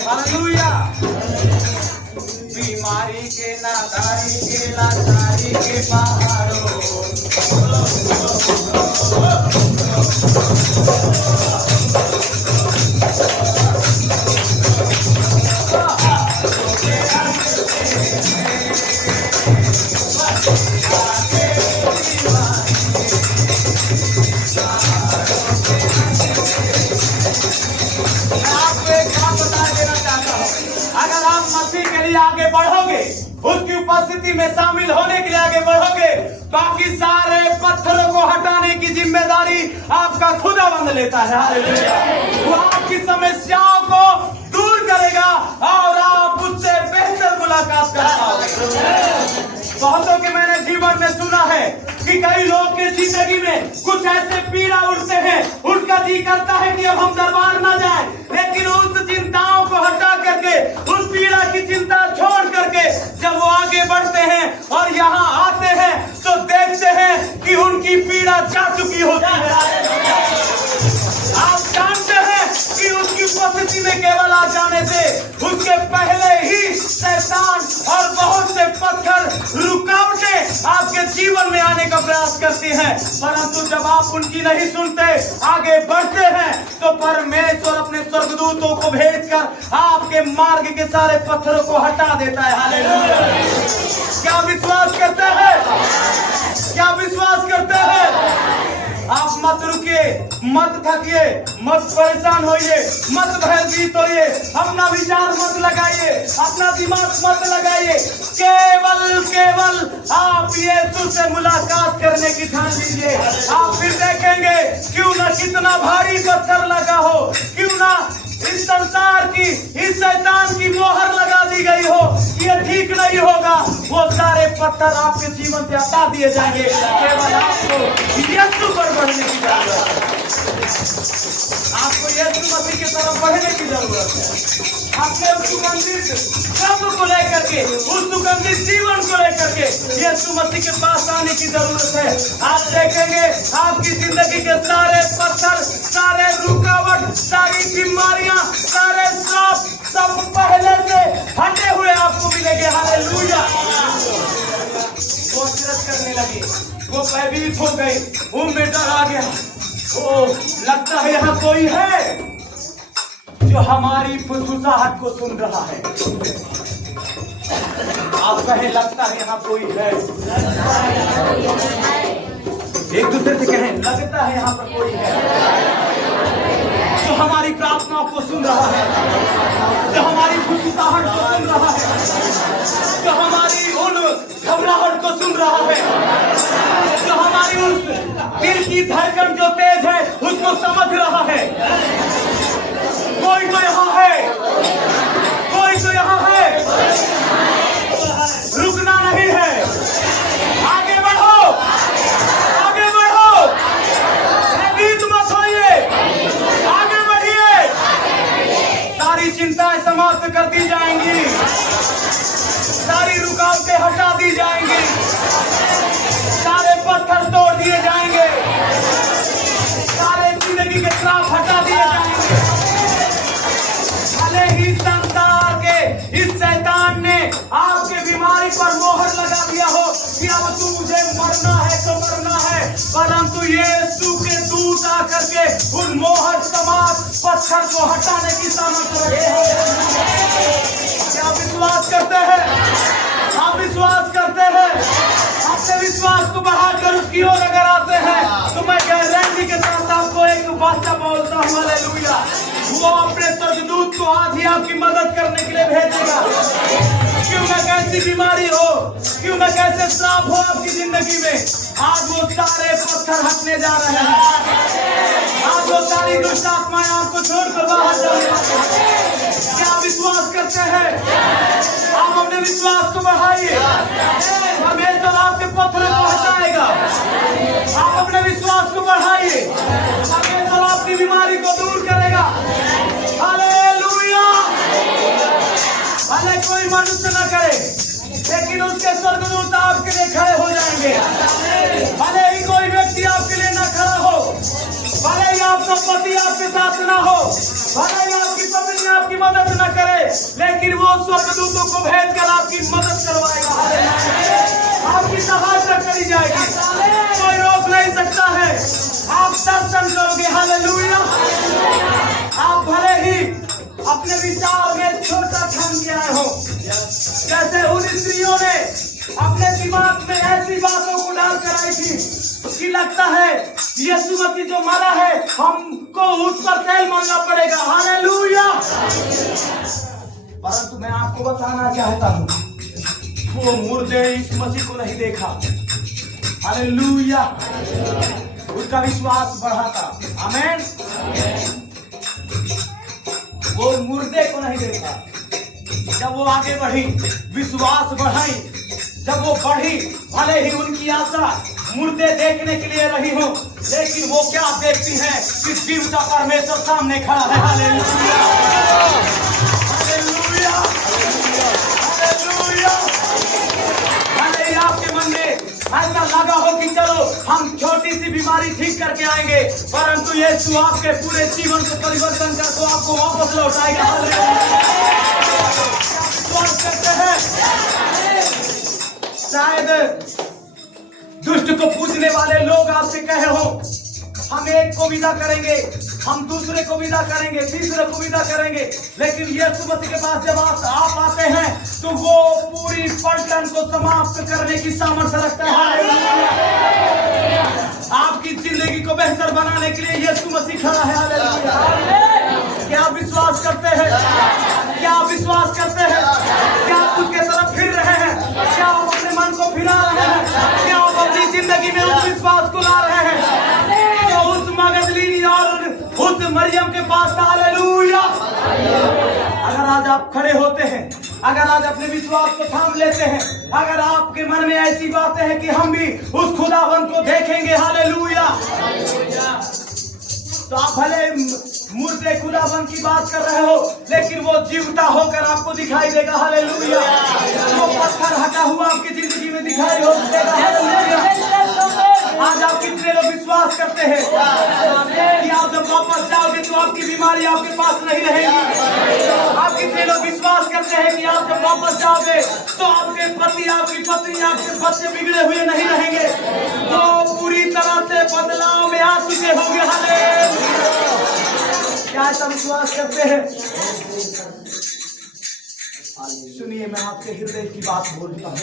Hallelujah. बीमारी के नादारी के लाचारी के पहाड़ों आगे बढ़ोगे, उसकी उपस्थिति में शामिल होने के लिए आगे बढ़ोगे, बाकी सारे पत्थरों को हटाने की जिम्मेदारी आपका खुदावंद लेता है। हालेलुया। वो आपकी समस्याओं को दूर करेगा और आप उससे बेहतर मुलाकात कर पाओगे। बहुतों के मैंने जीवन में सुना है कि कई लोग के जिंदगी में कुछ ऐसे पीड़ा उठते हैं, उनका जी करता है कि अब हम दरबार ना जाएं, लेकिन उस चिंताओं को हटा करके, उस पीड़ा की चिंता छोड़ करके जब वो आगे बढ़ते हैं और यहाँ आते हैं तो देखते हैं कि उनकी पीड़ा जा चुकी होती है। आप जानते हैं कि उसकी उपस्थिति में केवल आ जाने से उसके पहले ही शैतान और बहुत से पत्थर रुकावटें आपके जीवन में आने का प्रयास करती हैं, परंतु जब आप उनकी नहीं सुनते, आगे बढ़ते हैं, तो परमेश्वर अपने स्वर्गदूतों को भेजकर आपके मार्ग के सारे पत्थरों को हटा देता है। हालेलुया। क्या विश्वास करते हैं? क्या विश्वास करते हैं? आप मत रुकिए, मत थकिए, मत परेशान होइए, मत भयभीत होइए, अपना विचार मत लगाइए, अपना दिमाग मत लगाइए, केवल आप यीशु से मुलाकात करने की ठान लीजिए। आप फिर देखेंगे क्यों ना कितना भारी पत्थर लगा हो, क्यों ना इस संसार की, इस शैतान की मोहर लगा दी गई हो, ये ठीक नहीं होगा, वो सारे पत्थर आपके जीवन से हटा दिए जाएंगे। केवल आपको यीशु पर बढ़ने की जरूरत है। आपको यीशु मसीह की तरफ बढ़ने की जरूरत है। अपने उस सुगंधित प्रभु को लेकर के, उस सुगंधित जीवन को लेकर के यीशु मसीह के पास आने की जरूरत है। आप देखेंगे आपकी जिंदगी के सारे पत्थर, सारे रुकावट, सारी बीमारियां, सारे श्राप सब पहले से हटे हुए आपको मिलेंगे। हालेलुया। वो हसरत करने लगी, वो भयभीत हो गई, उनमें डर आ गया। ओ, लगता है यहाँ कोई है जो हमारी फुसफुसाहट को सुन रहा है। आप कहें, लगता है यहाँ कोई है। एक दूसरे से कहें, लगता है यहाँ पर कोई है जो हमारी प्रार्थनाओं को सुन रहा है, जो हमारी फुसफुसाहट को सुन रहा है, जो हमारी उन घबराहट को सुन रहा है, जो हमारी उस दिल की धड़कन जो तेज है उसको समझ रहा है। कोई तो यहाँ है, कोई तो यहाँ है। रुकना नहीं है, आगे बढ़ो, आगे बढ़ो, भयभीत मत होइए, आगे बढ़िए। सारी चिंताएं समाप्त कर दी जाएंगी, सारी रुकावटें हटा दी जाएंगी, सारे पत्थर तोड़ दिए जाएंगे, सारे जिंदगी के श्राप हटा दिए जाएंगे। भले ही संसार के इस शैतान ने आपके बीमारी पर मोहर लगा दिया हो कि अब तुझे मरना है तो मरना है, परंतु यीशु के दूत आकर के उन मोहर समाप्त पत्थर को हटाने की सामर्थ्य रखे हैं। क्या विश्वास करते हैं? आप विश्वास करते हैं? अपने विश्वास को बढ़ाकर उसकी ओर अगर आते हैं तो मैं गारंटी के साथ आपको एक बात बोलता हूँ। हालेलुया। वो अपने स्वर्गदूत को आज ही आपकी मदद करने के लिए भेजेगा। क्यों न कैसी बीमारी हो, क्यों न कैसे श्राप हो आपकी जिंदगी में, आज वो सारे पत्थर हटने जा रहे हैं। आज वो सारी दुष्ट आत्माएं आपको छोड़कर बाहर जा रही हैं। क्या विश्वास करते हैं? आप अपने विश्वास को बढ़ाइए, परमेश्वर आपके पत्थरों को हटाएगा। आप अपने विश्वास को बढ़ाइए, परमेश्वर आपकी बीमारी को दूर करेगा। हालेलुया। भले कोई मनुष्य न करे, लेकिन उसके स्वर्गदूत आपके लिए खड़े हो जाएंगे। भले ही कोई व्यक्ति आपके लिए न खड़ा हो, भले ही आपका पति आपके साथ ना हो, भले ही आपकी पत्नी आपकी मदद न करे, लेकिन वो स्वर्गदूतों को भेजकर आपकी मदद करवाएगा। आपकी सहायता करी जाएगी, कोई रोक नहीं सकता है। आप दर्शन करोगे। हालेलुया। आप भले ही अपने विचार में छोटा ठान के आए हो, जैसे उन स्त्रियों ने अपने दिमाग में ऐसी बातों को डाल कर आई थी कि लगता है यीशु मसीह जो मरा है हमको उस पर तेल मलना पड़ेगा। हालेलुया। परंतु मैं आपको बताना चाहता हूँ, वो मुर्दे इस मसीह को नहीं देखा। हालेलुया। उसका विश्वास बढ़ा था। आमीन। वो मुर्दे को नहीं देखा। जब वो आगे बढ़ी, विश्वास बढ़ाई, जब वो बढ़ी, भले ही उनकी आशा मुर्दे देखने के लिए रही हो, लेकिन वो क्या देखती है कि जीवता परमेश्वर सामने खड़ा है। हालेलुया। हालेलुया। हालेलुया। भले ही आपके मन में ऐसा लगा हो कि चलो हम छोटी सी बीमारी ठीक करके आएंगे, परंतु यीशु आपके पूरे जीवन को परिवर्तन करके आपको वापस लौटाएगा। करते हैं। शायद दुष्ट को पूजने वाले लोग आपसे कहे हो, हम एक को विदा करेंगे, हम दूसरे को विदा करेंगे, तीसरे को विदा करेंगे, लेकिन यीशु मसीह के पास जब आप आते हैं तो वो पूरी पलटन को समाप्त करने की सामर्थ्य रखता है। आपकी जिंदगी को बेहतर बनाने के लिए यीशु मसीह खड़ा है। क्या आप विश्वास करते हैं? क्या आप विश्वास करते हैं? क्या आप उसके तरफ फिर रहे हैं? क्या आप अपने मन को फिरा रहे हैं? क्या आप अपनी जिंदगी में उस विश्वास को ला रहे हैं जो उस मगदलीनी और उस मरियम के पास था? हालेलुया। अगर आज आप खड़े होते हैं, अगर आज अपने विश्वास को थाम लेते हैं, अगर आपके मन में ऐसी बातें हैं कि हम भी उस खुदावंत को देखेंगे, हालेलुया, तो आप भले मुर्दे खुदावंत की बात कर रहे हो, लेकिन वो जीवता होकर आपको दिखाई देगा। हालेलुया। वो पत्थर हटा हुआ आपकी जिंदगी में दिखाई देगा। हालेलुया। आज आप कितने लोग विश्वास करते हैं कि आप जब वापस जाओगे तो आपकी बीमारी आपके पास नहीं रहेगी? आप कितने लोग विश्वास करते हैं कि आप जब वापस जाओगे तो आपके पति, आपकी पत्नी, आपके बच्चे बिगड़े हुए नहीं रहेंगे? वो पूरी तरह से बदलाव में आ चुके होंगे। हालेलुया। क्या ऐसा विश्वास करते हैं? सुनिए, मैं आपके हृदय की बात बोलता हूँ।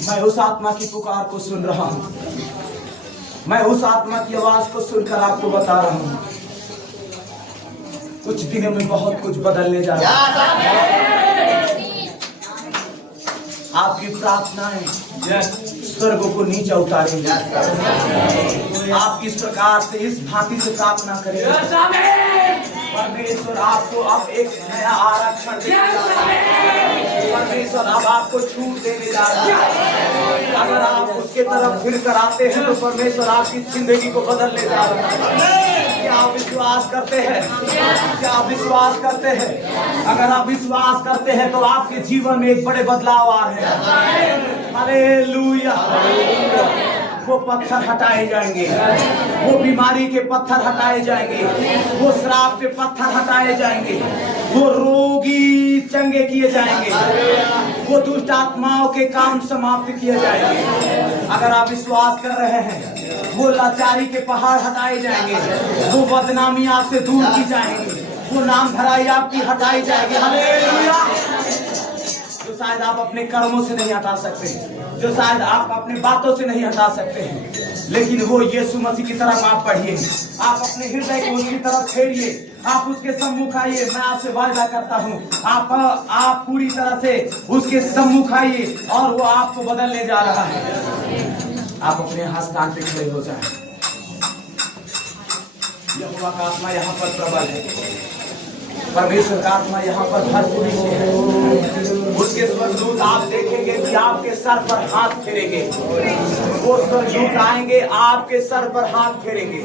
मैं उस आत्मा की पुकार को सुन रहा हूँ, मैं उस आत्मा की आवाज को सुनकर आपको बता रहा हूँ, कुछ दिनों में बहुत कुछ बदलने जा रहा है। आपकी प्रार्थनाएं स्वर्ग को नीचे उतारेंगे। आप इस प्रकार से, इस भांति से प्रार्थना करेंगे, परमेश्वर आपको अब एक नया आरक्षण देगा। परमेश्वर अब आपको छूट देने जा रहा है। अगर आप उसके तरफ फिर कर आते हैं तो परमेश्वर आपकी जिंदगी को बदलने जा रहा है। क्या आप विश्वास करते हैं? क्या आप विश्वास करते हैं? अगर आप विश्वास करते हैं तो आपके जीवन में एक बड़े बदलाव आ रहे हैं। हालेलुया। वो पत्थर हटाए जाएंगे, वो बीमारी के पत्थर हटाए जाएंगे, वो श्राप के पत्थर हटाए जाएंगे, वो रोगी चंगे किए जाएंगे, वो दुष्ट आत्माओं के काम समाप्त किए जाएंगे। अगर आप विश्वास कर रहे हैं, वो लाचारी के पहाड़ हटाए जाएंगे, वो बदनामी आपसे दूर की जाएंगी, वो नाम धराई आपकी हटाई जाएगी। हालेलुया। जो शायद आप अपने कर्मों से नहीं हटा सकते, जो शायद आप अपने बातों से नहीं हटा सकते हैं, लेकिन वो यीशु मसीह की तरफ आप बढ़िए, आप अपने हृदय को उसकी तरफ फेरिए, आप उसके सम्मुख आइए। मैं आपसे वायदा करता हूँ, आप पूरी तरह से उसके सम्मुख आइए और वो आपको बदलने जा रहा है। आप अपने हाथ कान पे खड़े हो जाएं। यहोवा का आत्मा यहाँ पर प्रबल है, परमेश्वर का आत्मा यहाँ पर भरपूरी से है। उसके स्वर्गदूत आप देखेंगे कि आपके सर पर हाथ फेरेंगे। वो स्वर्गदूत आएंगे, आपके सर पर हाथ फेरेंगे,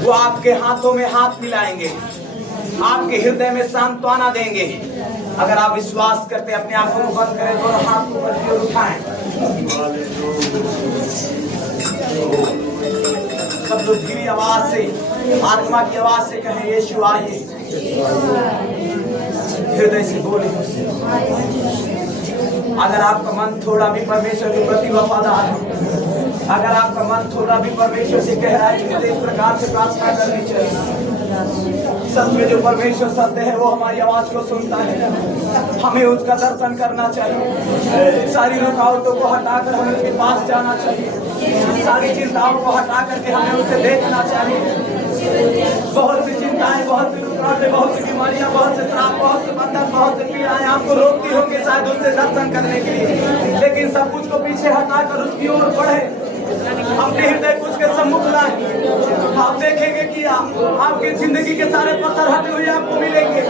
वो आपके हाथों में हाथ मिलाएंगे, आपके हृदय में सांत्वना देंगे। अगर आप विश्वास करते अपने आंखों को बंद करें, दोनों हाथ ऊपर की ओर उठाएं। सब लोग धीमी आवाज से, आत्मा की आवाज से कहें, यीशु आइए। हृदय से बोले। अगर आपका मन थोड़ा भी परमेश्वर के प्रति वफादार है, अगर आपका मन थोड़ा भी परमेश्वर से कह रहा है कि मुझे इस प्रकार से प्रार्थना करनी चाहिए, सच में जो परमेश्वर सत्य है वो हमारी आवाज को सुनता है। हमें उसका दर्शन करना चाहिए। सारी रुकावटों को हटाकर हमें उसके पास जाना चाहिए। सारी चिंताओं को हटा करके हमें उसे देखना चाहिए। बहुत सी चिंताएं, बहुत सी रुकावटें, बहुत सी बीमारियां, बहुत से श्राप, बहुत से बंधन, बहुत से पीड़ाएं आपको रोकती होंगी शायद उससे दर्शन करने के लिए, लेकिन सब कुछ को पीछे हटाकर उसकी ओर बढ़े, अपने हृदय को उसके सम्मुख लाए। आप देखेंगे कि आपकी जिंदगी के सारे पत्थर हटे हुए आपको मिलेंगे।